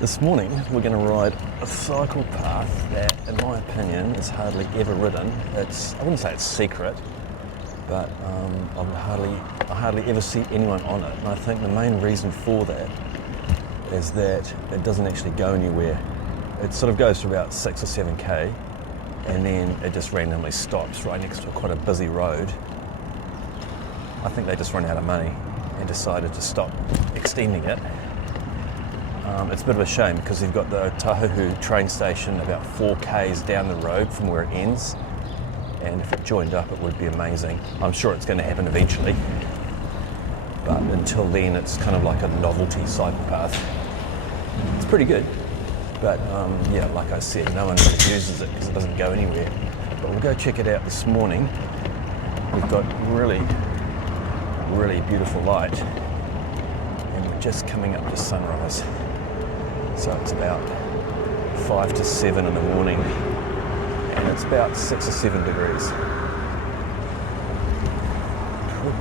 This morning we're going to ride a cycle path that, in my opinion, is hardly ever ridden. I wouldn't say it's secret, but I hardly ever see anyone on it. And I think the main reason for that is that it doesn't actually go anywhere. It sort of goes for about 6 or 7k, and then it just randomly stops right next to quite a busy road. I think they just ran out of money and decided to stop extending it. It's a bit of a shame because they've got the Tahuhu train station about 4k's down the road from where it ends, and if it joined up it would be amazing. I'm sure it's going to happen eventually, but until then it's kind of like a novelty cycle path. It's pretty good, but yeah, like I said, no one really uses it because it doesn't go anywhere. But we'll go check it out this morning. We've got really beautiful light, and we're just coming up to sunrise. So it's about 5 to 7 in the morning, and it's about 6 or 7 degrees.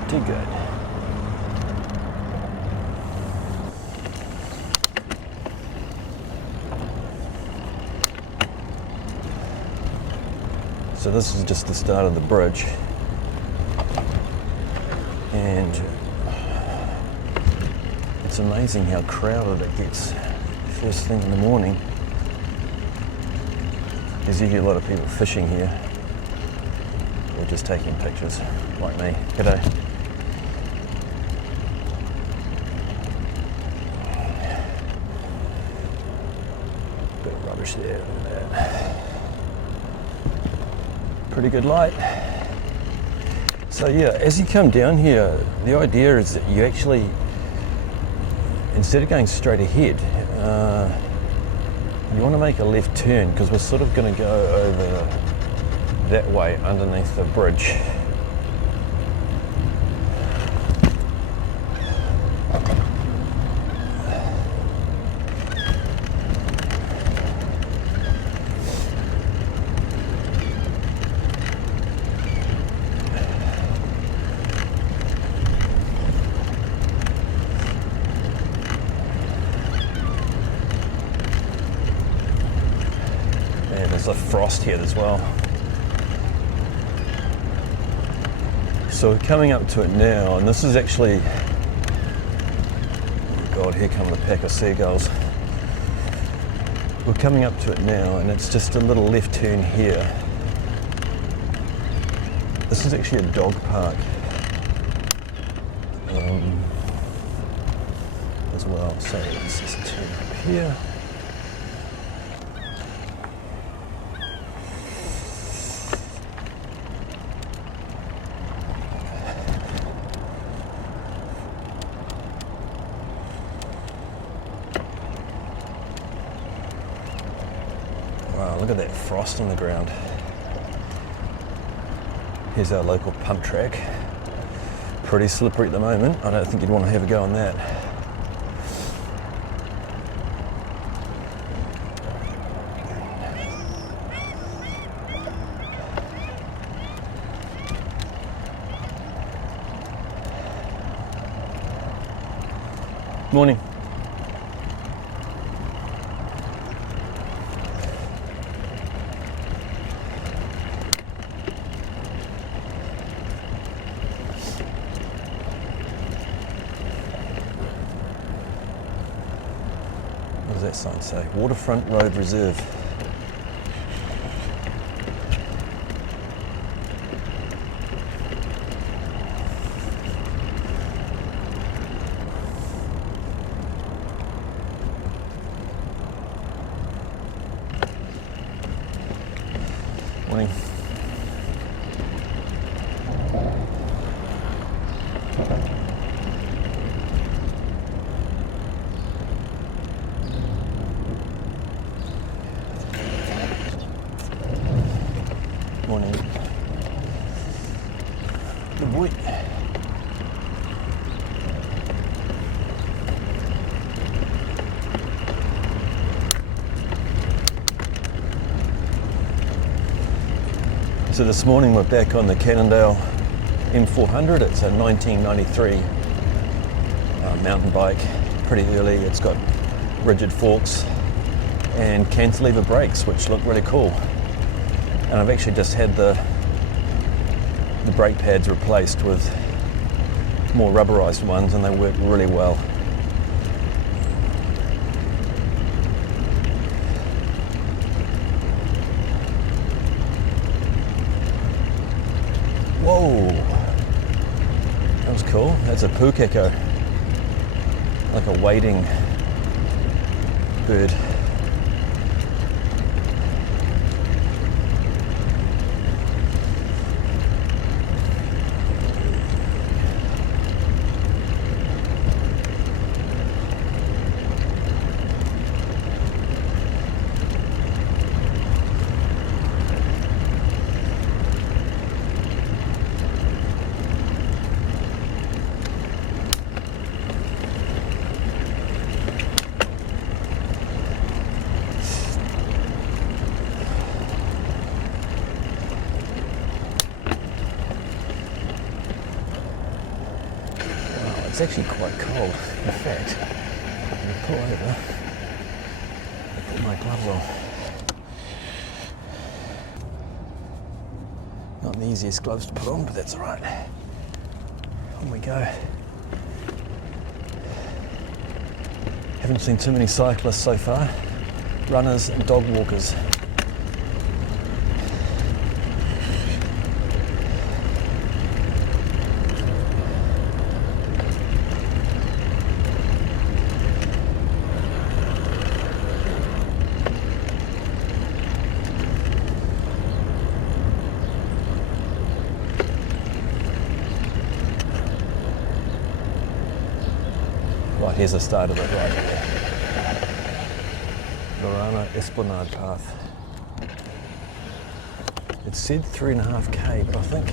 Pretty good. So this is just the start of the bridge, and it's amazing how crowded it gets first thing in the morning. There's usually a lot of people fishing here, or just taking pictures, like me. G'day. Bit of rubbish there, look at that. Pretty good light. So yeah, as you come down here, the idea is that you actually, instead of going straight ahead, you want to make a left turn, because we're sort of going to go over that way underneath the bridge. There's a frost here as well. So we're coming up to it now, and this is actually, oh God, here come the pack of seagulls. We're coming up to it now, and it's just a little left turn here. This is actually a dog park as well. So let's just turn up here. Wow, look at that frost on the ground. Here's our local pump track. Pretty slippery at the moment. I don't think you'd want to have a go on that. Morning. What does that sign say? Waterfront Road Reserve. Morning. Morning. Good boy. So this morning we're back on the Cannondale M400. It's a 1993 mountain bike, pretty early. It's got rigid forks and cantilever brakes, which look really cool. And I've actually just had the brake pads replaced with more rubberized ones, and they work really well. Whoa, that was cool. That's a pukeko, like a wading bird. It's actually quite cold. In fact, I'm going to pull over and put my gloves on. Not the easiest gloves to put on, but that's alright. On we go. Haven't seen too many cyclists so far. Runners and dog walkers. Right, here's the start of it right here. Norana Esplanade path. It said 3.5k, but I think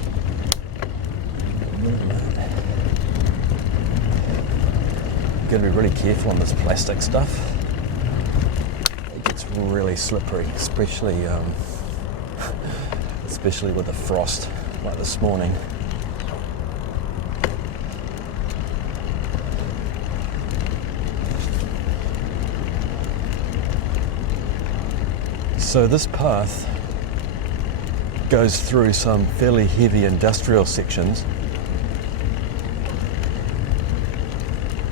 more than that. You've got to be really careful on this plastic stuff. It gets really slippery, especially with the frost like this morning. So this path goes through some fairly heavy industrial sections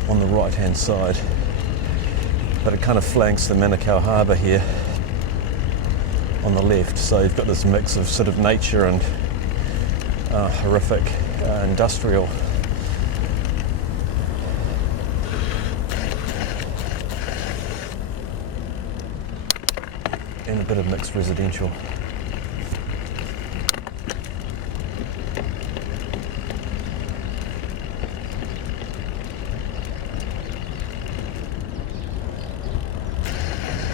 on the right hand side, but it kind of flanks the Manukau Harbour here on the left, so you've got this mix of sort of nature and horrific industrial. And a bit of mixed residential.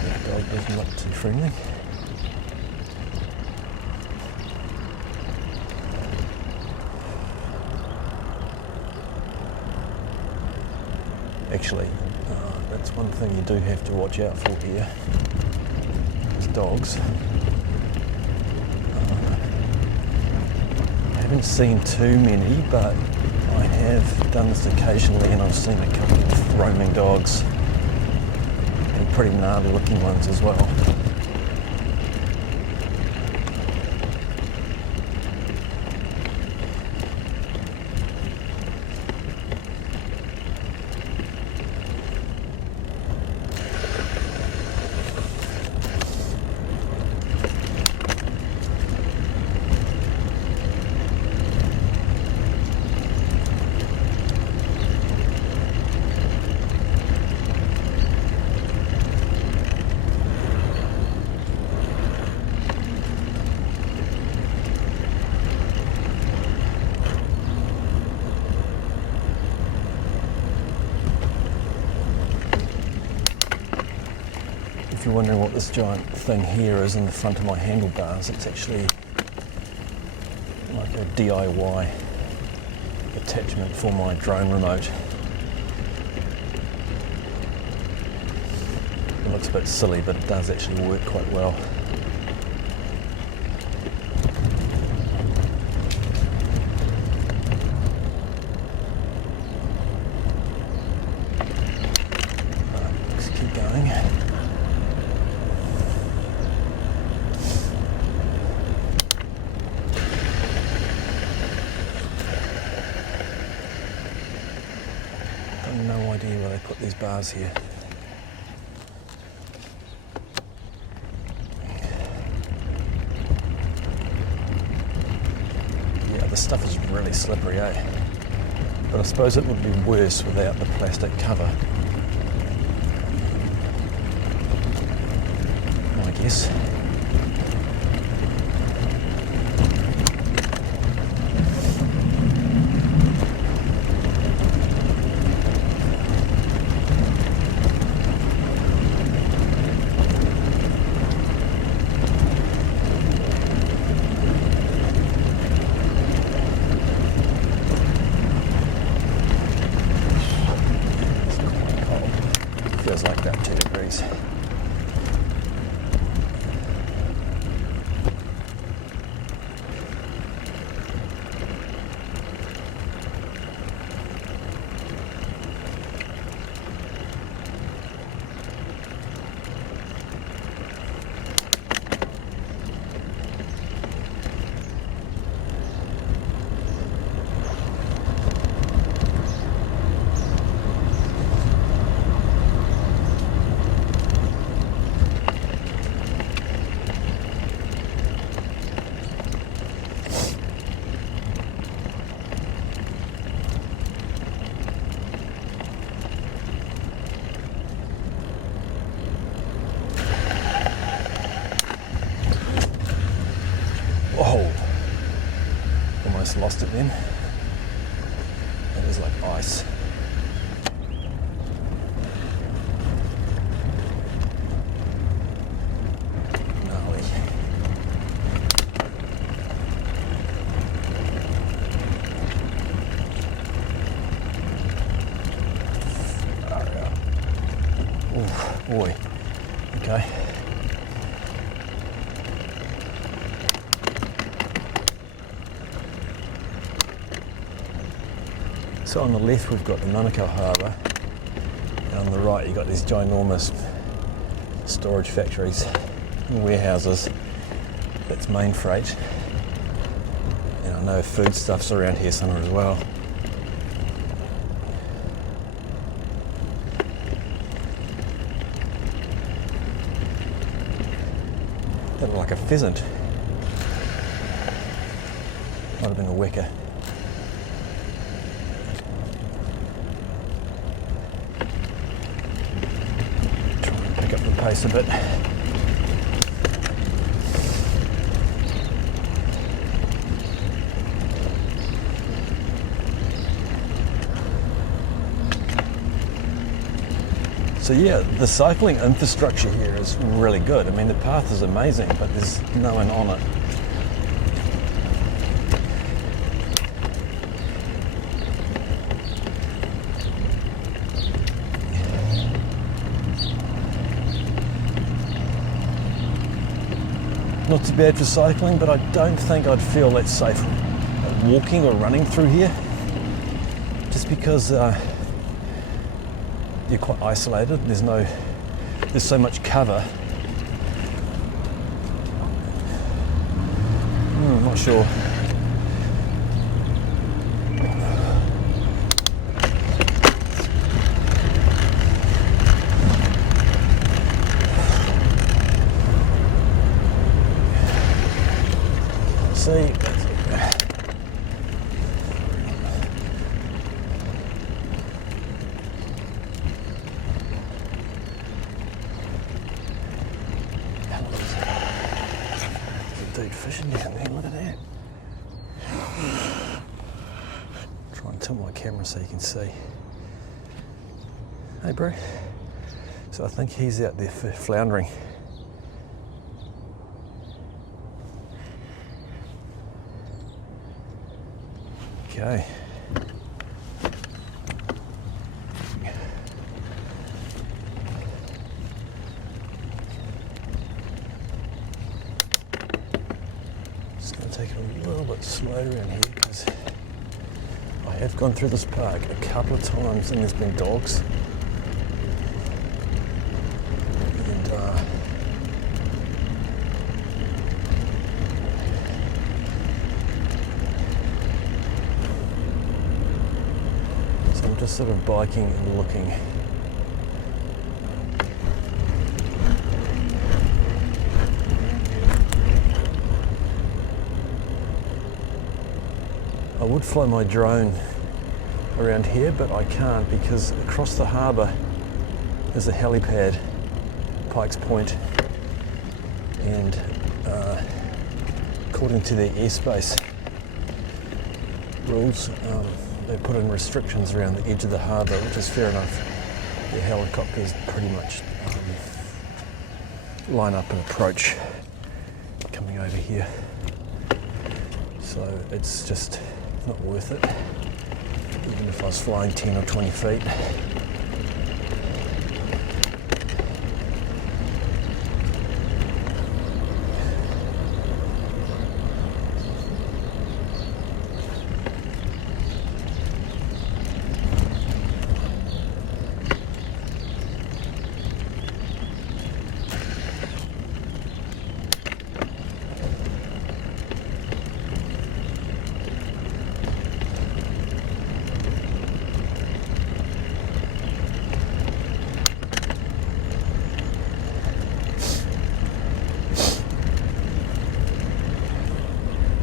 That dog doesn't look too friendly. Actually, that's one thing you do have to watch out for here. Dogs. I haven't seen too many, but I have done this occasionally, and I've seen a couple of roaming dogs, and pretty gnarly looking ones as well. If you're wondering what this giant thing here is in the front of my handlebars, it's actually like a DIY attachment for my drone remote. It looks a bit silly, but it does actually work quite well. Let's keep going. put these bars here. Yeah, this stuff is really slippery, eh? But I suppose it would be worse without the plastic cover. I guess. Feels like that 2 degrees. Oh, almost lost it then. That is like ice. Gnarly. Oh boy. Okay. So on the left we've got the Manukau Harbour, and on the right you've got these ginormous storage factories and warehouses. That's main freight. And I know foodstuffs around here somewhere as well. That looked like a pheasant. Might have been a weka. Pick up the pace a bit. So yeah, the cycling infrastructure here is really good. I mean, the path is amazing, but there's no one on it. Not too bad for cycling, but I don't think I'd feel that safe walking or running through here, just because you're quite isolated. There's so much cover. I'm not sure. See, dude fishing down there, look at that. Try and tilt my camera so you can see. Hey bro. So I think he's out there floundering. Okay. Just going to take it a little bit slower in here because I have gone through this park a couple of times and there's been dogs. And so I'm just sort of biking and looking. fly my drone around here, but I can't because across the harbour there's a helipad, Pikes Point, and according to their airspace rules, they put in restrictions around the edge of the harbour, which is fair enough. The helicopters pretty much line up and approach coming over here, so it's just not worth it, even if I was flying 10 or 20 feet.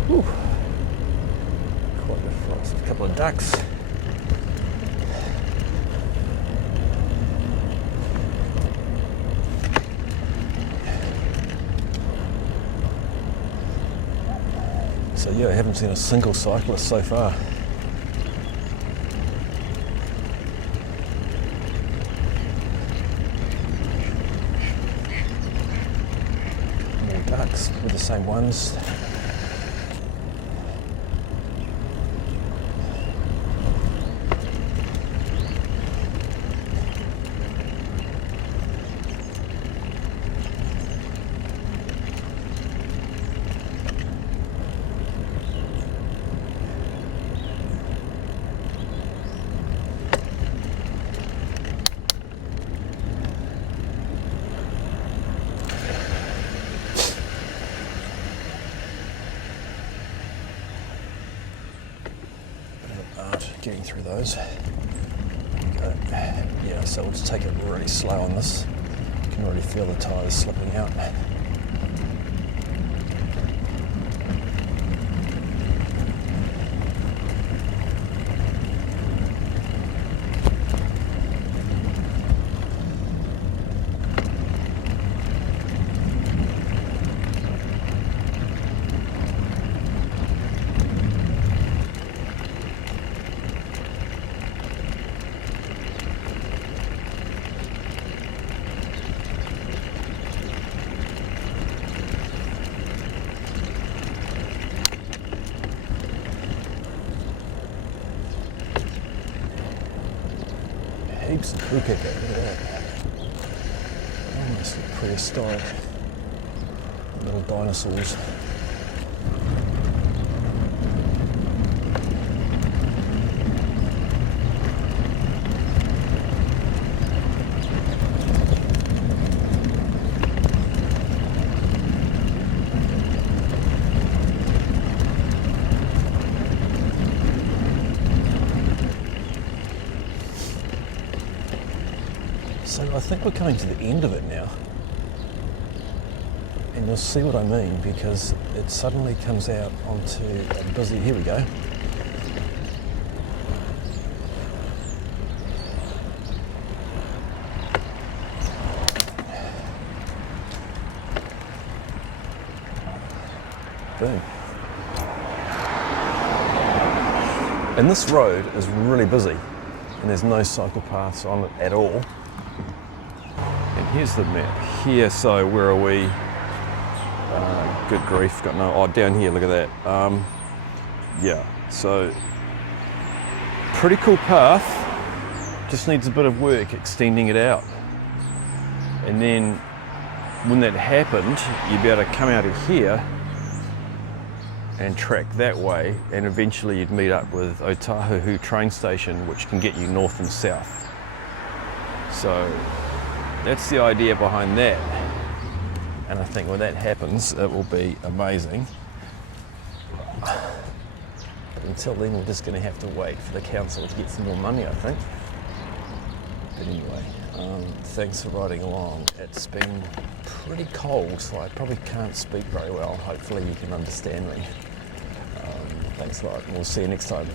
Whew. Quite a frost. A couple of ducks. So yeah, I haven't seen a single cyclist so far. More ducks with the same ones. Getting through those. Okay. Yeah, so we'll just take it really slow on this. You can already feel the tyres slipping out. Heaps of pukeka, look at that. Almost prehistoric little dinosaurs. So I think we're coming to the end of it now, and you'll see what I mean because it suddenly comes out onto a busy, here we go. Boom. And this road is really busy and there's no cycle paths on it at all. Here's the map here, so where are we? Good grief, got no, oh, down here, look at that. Yeah, so pretty cool path, just needs a bit of work extending it out. And then when that happened, you'd be able to come out of here and track that way, and eventually you'd meet up with Otahuhu train station, which can get you north and south. So that's the idea behind that, and I think when that happens it will be amazing. But until then we're just going to have to wait for the council to get some more money, I think. But anyway, thanks for riding along. It's been pretty cold, so I probably can't speak very well. Hopefully you can understand me. Thanks a lot. We'll see you next time.